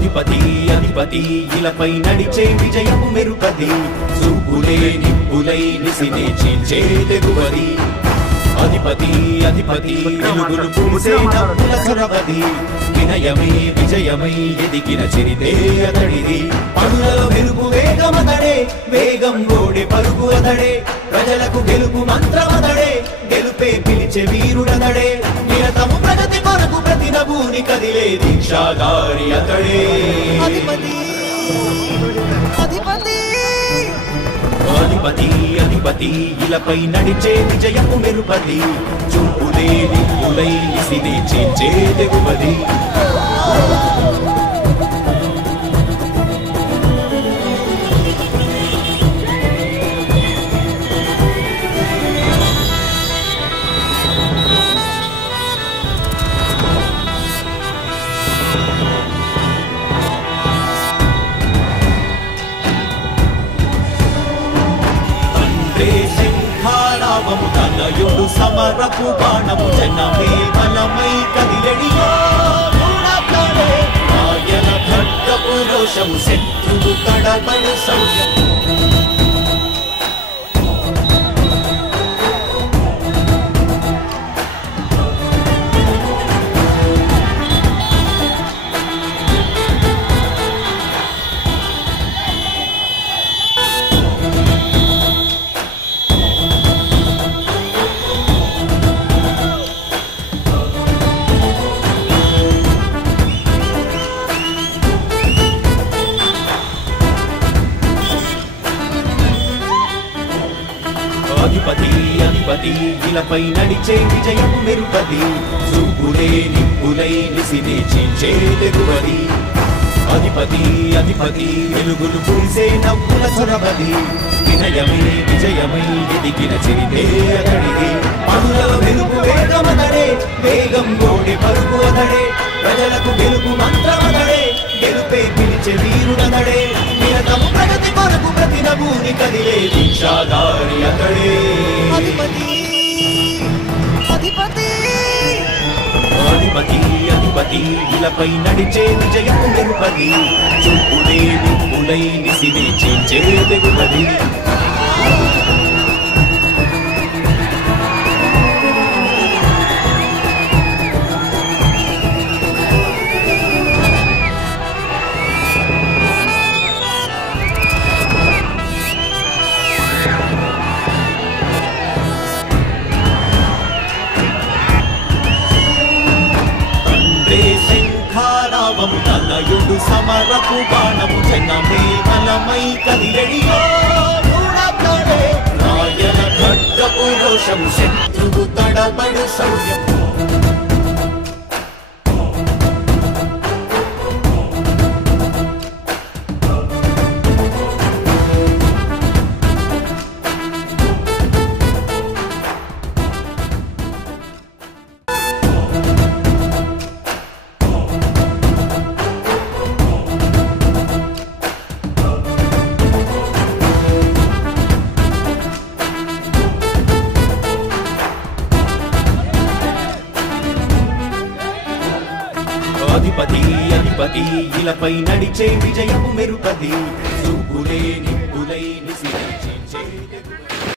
అధిపతి అధిపతి ఇలపై నడిచే విజయము మెరుపది చూపులే నిప్పులై నిసినే చీల్చే తెగువది అధిపతి అధిపతి వెలుగులు పూసే నవ్వుల చొరవది వినయమే విజయమై ఎదిగిన చరితే అతడిది పనులలో మెరుపు వేగమతడే వేగం గోడే పరుగు అతడే ప్రజలకు గెలుపు మంత్రమతడే గెలుపే పిలిచే వీరుడతడే నిరతము ప్రగతి కొరకు ప్రతి నభూని కదిలే దీక్షాధారి అతడే అధిపతి అధిపతి అధిపతి అధిపతి ఇలపై నడిచే విజయము మెరుపది చూపులే నిప్పులై నిసినే చీల్చే తెగువది శంఖారావము తనయుడు సమరపు బాణము జనమే బలమై కదిలెడియో ఆయన ఖడ్గపు రోషము శత్రువు తడబడు సౌర్యం అధిపతి అధిపతి ఇలపై నడిచే విజయము మెరుపది చూపులే నిప్పులై నిసినే చీల్చే తెగువది అధిపతి అధిపతి వెలుగులు పూసే నవ్వుల చొరవది వినయమే విజయమై ఎదిగిన చరితే అతడిది పనులలో మెరుపు వేగమతడే వేగం గోడే పరుగు అతడే ప్రజలకు గెలుపు మంత్రమతడే గెలుపే పిలిచే వీరుడతడే నిరతము ప్రగతి కొరకు ప్రతి నభూని కదిలే దీక్షాధారి అతడే అధిపతి అధిపతి అధిపతి అధిపతి ఇలపై నడిచే విజయము మెరుపది చూపులే నిప్పులై నిసినే చీల్చే తెగువది శంఖారావము తనయుడు సమరపు బాణము జనమే బలమై కదిలెడియో ఆయన ఖడ్గపు రోషము శత్రువు తడబడు సౌర్యం అధిపతి అధిపతి ఇలపై నడిచే విజయము మెరుపది చూపులే